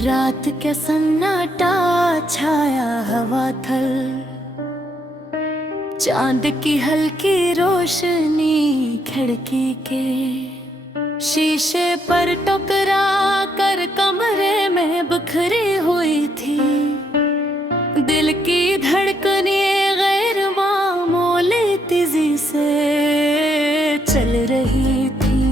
रात के सन्नाटा छाया हवा थल, चांद की हल्की रोशनी खिड़की के शीशे पर टकरा कर कमरे में बिखरी हुई थी। दिल की धड़कनें गैर मामूली तेजी से चल रही थी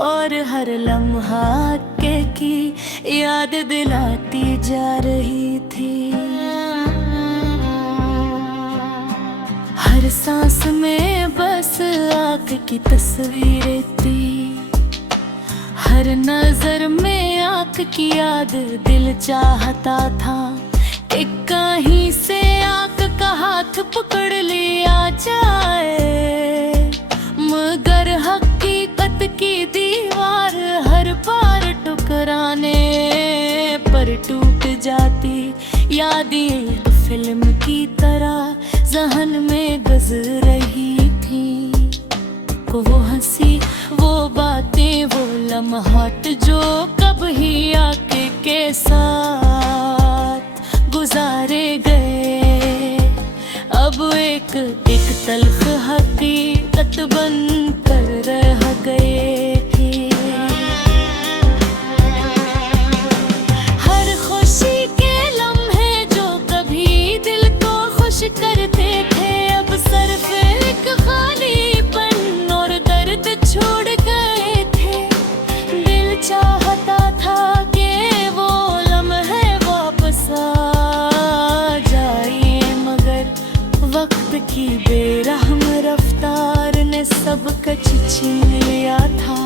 और हर लम्हा की याद दिलाती जा रही थी। हर सांस में बस आँख की तस्वीरें थी, हर नजर में आँख की याद दिल चाहता था एक कहीं से आँख का हाथ पकड़ लिया जाए, मगर हकीकत की दीवार हर बार टकराने पर टूट जाती। यादें फिल्म की तरह ज़हन में गुजर रही थी, वो हंसी, वो बातें, वो लम्हात जो कभी आके के साथ गुजारे गए, अब एक तल्ख हकीकत बन कर रह गए थे। हर खुशी के लम्हे जो कभी दिल को खुश करते थे, अब सिर्फ एक खालीपन और दर्द छोड़ गए थे। दिल चाहता था कि वो लम्हे वापस आ जाए, मगर वक्त की बेरहम रफ्तार ने सब कुछ छीन लिया था।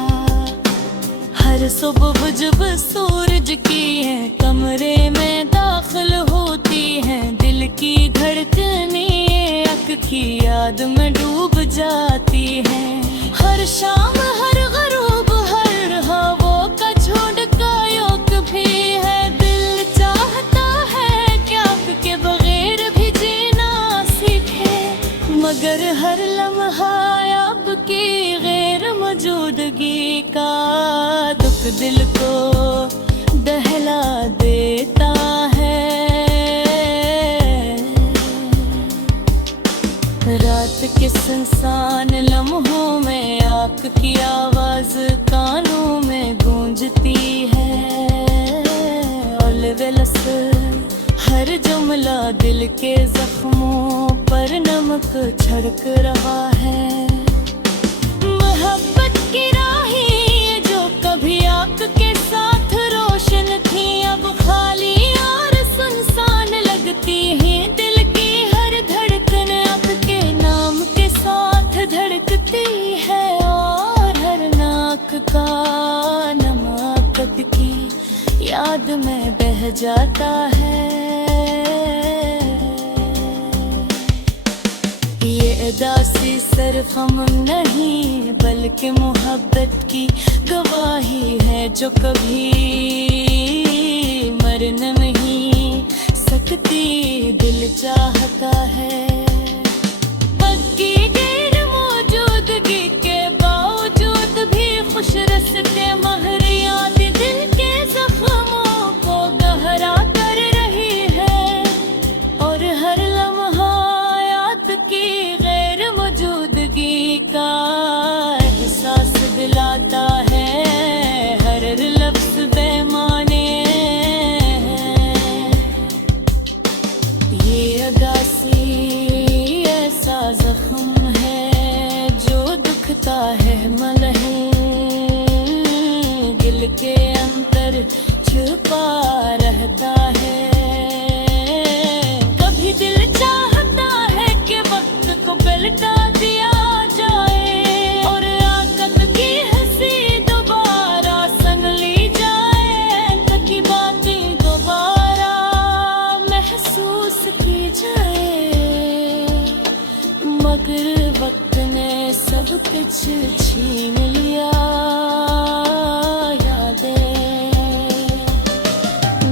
हर सुबह जब सूरज की है कमरे में दाखिल होती है, दिल की धड़कनें आँख की याद में डूब जाती है। हर शाम, हर गरूब, हर हवा का झोंका योग भी है। दिल चाहता है कि आँख के बगैर भी जीना सीखे, मगर हर लम्हा आपकी गैर मौजूदगी का दुख दिल को दहला देता है। रात के सुनसान लम्हों में आँख की आवाज कानों में गूंजती है, अलविलस हर जुमला दिल के जख्मों पर नमक छिड़क रहा है। मोहब्बत की राहें जो कभी आँख के साथ रोशन थी, अब खाली और सुनसान लगती हैं। दिल की हर धड़कन आँख के नाम के साथ धड़कती है, और हर नाक का नमाकत की याद में बह जाता है। ये उदासी सिर्फ हम नहीं बल्कि मोहब्बत की गवाही है, जो कभी मर नहीं सकती। दिल चाहता है पक्की गैर मौजूदगी के बावजूद भी खुश रस्ते महर याद दिल के जख्मों को गहरा कर रही है, और हर लम्हा याद की गैर मौजूदगी का एहसास दिलाता है। हर लफ्ज़ बेमाने ये उदासी ऐसा जख्म है जो दुखता है मलहम दिल के अंदर छुपा रहता है। कभी दिल चाहता है कि वक्त को पलटा दिया जाए और आकत की हंसी दोबारा संग ली जाए, ताकि बातें दोबारा महसूस की जाए, मगर वक्त ने सब कुछ छीन लिया। यादें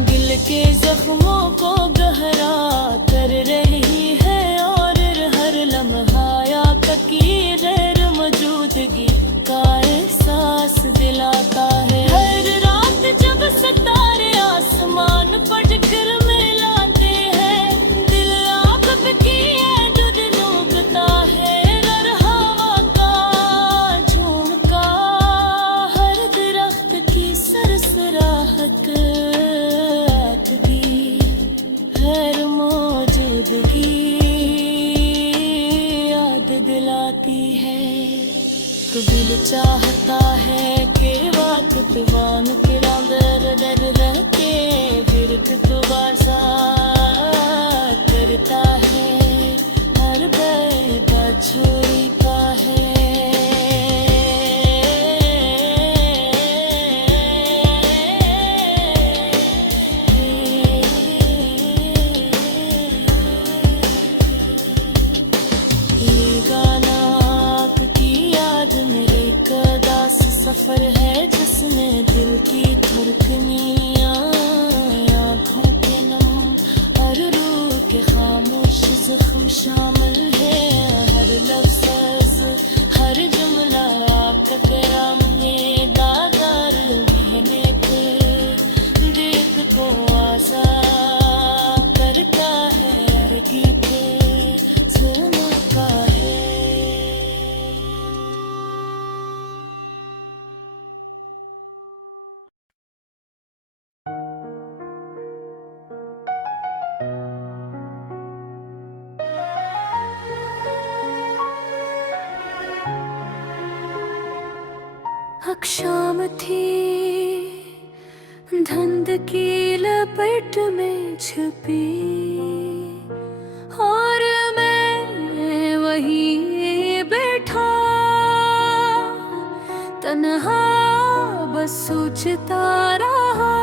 दिल के जख्मों को गहरा कर रही है, और हर लम्हा याद की गैर मौजूदगी का एहसास दिलाता है। हर रात जब सितारे आसमान आती है। तो दिल चाहता है कि वक्त वान के रंग दर रहके फिर तो बाजा करता है हर बेबा छोड़ी का है। सफर है जिसमें दिल की धड़कनियाँ आँखों के नम हर रूह के खामोश जख्म शामिल है। हर लफ्ज़ हर जुमला आपका कराम ये दागार बहने के देख को आज़ाद करता है। हर गीते जुल्म का है। शाम थी धुंध की लपट में छुपी और मैं वहीं बैठा तन्हा बस सोचता रहा।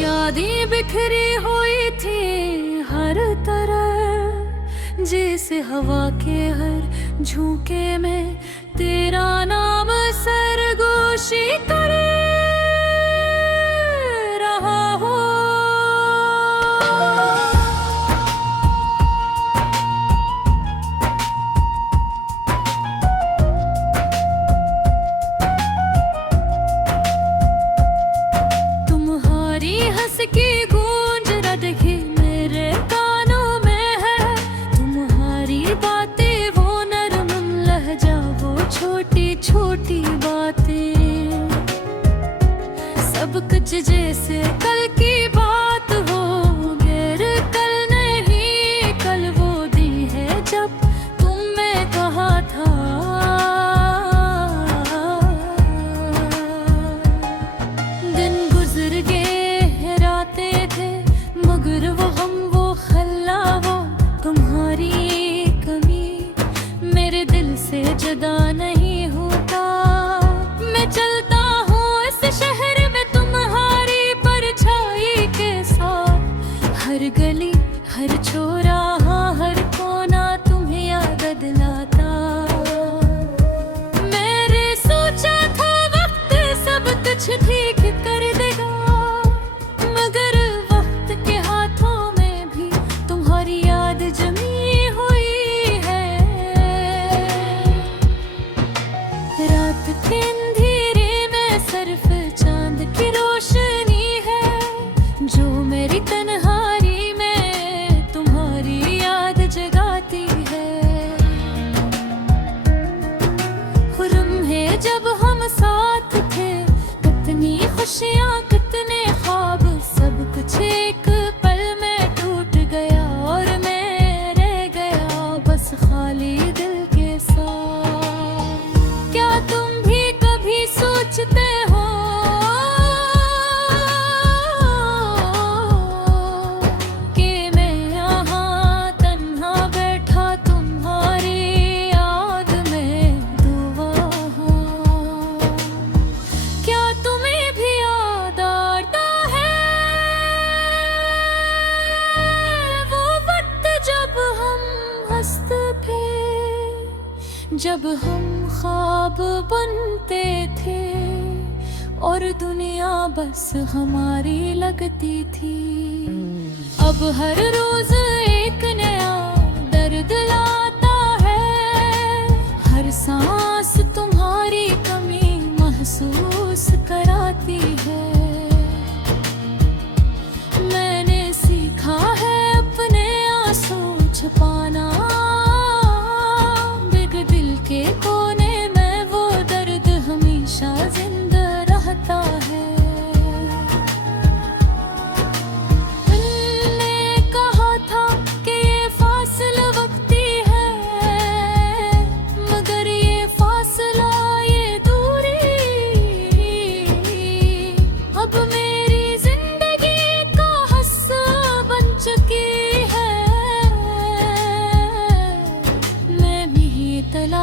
यादें बिखरी हुई थी हर तरफ जैसे हवा के हर झोंके में तेरा नाम सरगोशी कर रहा हो। तुम्हारी हंस की गूंज रटके मेरे कानों में है। तुम्हारी बातें वो नरम लहजा वो छोटी छोटी बातें सब कुछ जैसे कल की बात हो गैर कल नहीं। कल वो दी है जब तुमने कहा था दिन गुजर गए रातें थे मगर वो हम वो खल्ला वो तुम्हारी कमी मेरे दिल से जुदा नहीं होता। मैं चलता हूँ इस शहर में तुम्हारी परछाई के साथ। हर गली हर चौराहा हर कोना तुम्हें याद दिलाता। मैंने सोचा था वक्त सब कुछ ठीक कर देगा मगर वक्त के हाथों में भी तुम्हारी याद जमी हुई है। रात के अंधेरे में सिर्फ चांद की रोशनी है जो मेरी तन्हाई में तुम्हारी याद जगाती है। लम्हे जब हम साथ थे कितनी खुशियाँ कितने ख्वाब सब कुछ एक पल में टूट गया और मैं रह गया बस खाली दिल के साथ। क्या तुम भी कभी सोचते हो कि मैं यहाँ तन्हा बैठा तुम्हारी याद में दुआ हूँ। क्या तुम्हें भी याद आता है वो वक्त जब हम हंसते थे जब हम ख्वाब बनते थे और दुनिया बस हमारी लगती थी। अब हर रोज एक नया दर्द लाता है। हर सांस तुम्हारी कमी महसूस कराती है। मैंने सीखा है अपने आंसू छुपाना दिल के कोने में वो दर्द हमेशा जिंदा रहता है। तुमने कहा था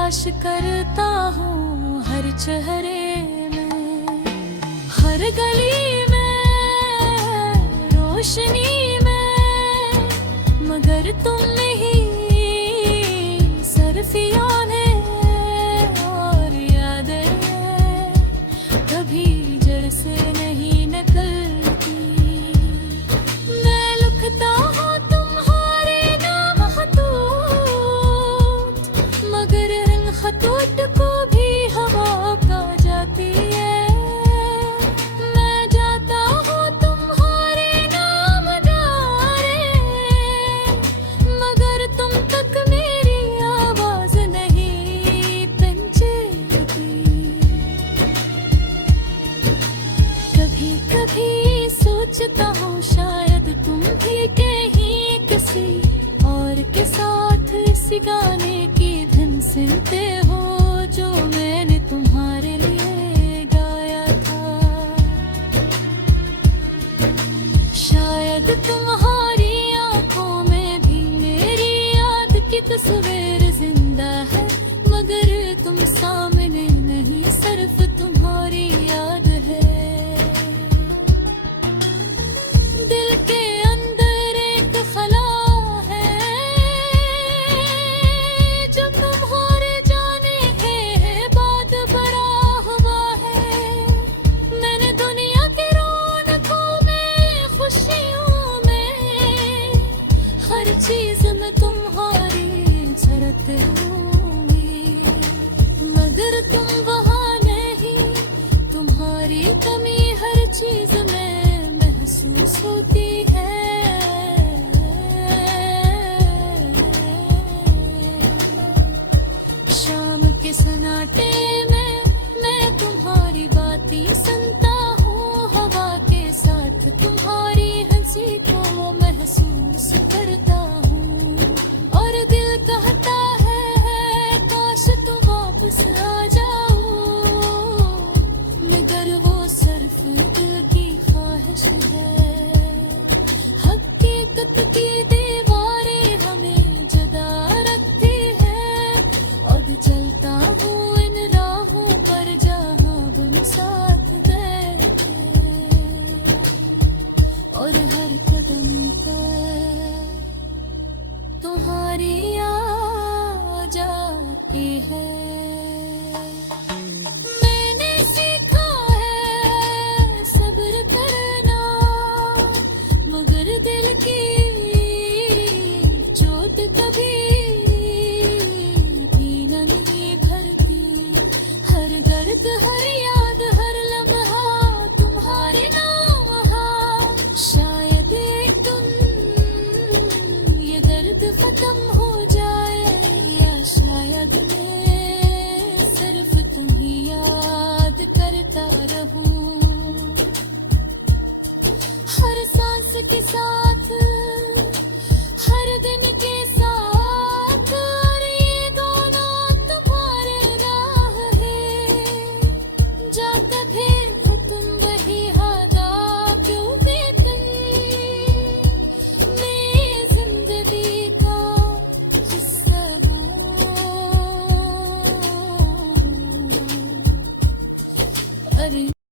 तलाश करता हूँ हर चेहरे में, हर गली में, रोशनी में, मगर तुम नहीं सरफियों ने और यादें कभी जड़ से नहीं निकलती। मैं लिखता हूँ तुम्हारे नाम खतूत, मगर इन खतूत को भी हवा का जाती है। मैं जाता हूँ तुम्हारे नाम डारे, मगर तुम तक मेरी आवाज नहीं पहुंचती। कभी कभी सोचता हूँ शायद तुम भी कहीं किसी और के साथ इस गाने की धुन सुनते हो जो मैंने तुम्हारे लिए गाया था। शायद तुम्हारी आंखों में भी मेरी याद की तस्वीर जिंदा है, मगर तुम सामने नहीं, सिर्फ तुम्हारी याद है। दिल के अंदर एक खला है जो तुम्हारे जाने के बाद बड़ा हुआ है। मैंने दुनिया की रौनकों में, खुशियों में, हर चीज में तुम्हारी झलक होंगी, मगर तुम वहाँ नहीं। तुम्हारी कमी हर चीज में महसूस होती है। शाम के सन्नाटे में मैं तुम्हारी बातें सुनता हूँ, हवा के साथ तुम्हारी हंसी को महसूस करता हूँ, और दिल कहता है काश तुम वापस आ जाओ, मगर वो सिर्फ दिल की ख्वाहिश है। हकीकत की दीवारें हमें जुदा रखती है, और चलता हूँ इन राहों पर जहाँ हम साथ गए थे, और हर कदम पर तुम्हारी याद जाती है। मैंने सीखा है सब्र करना, मगर दिल की चोट कभी भी नहीं भरती। हर दर्द, हर याद, हर लम्हा तुम्हारे नाम हा। शायद एक दिन ये दर्द खत्म हो जाए, या शायद मैं सिर्फ तुम्हें याद करता रहूं। हर सांस के साथ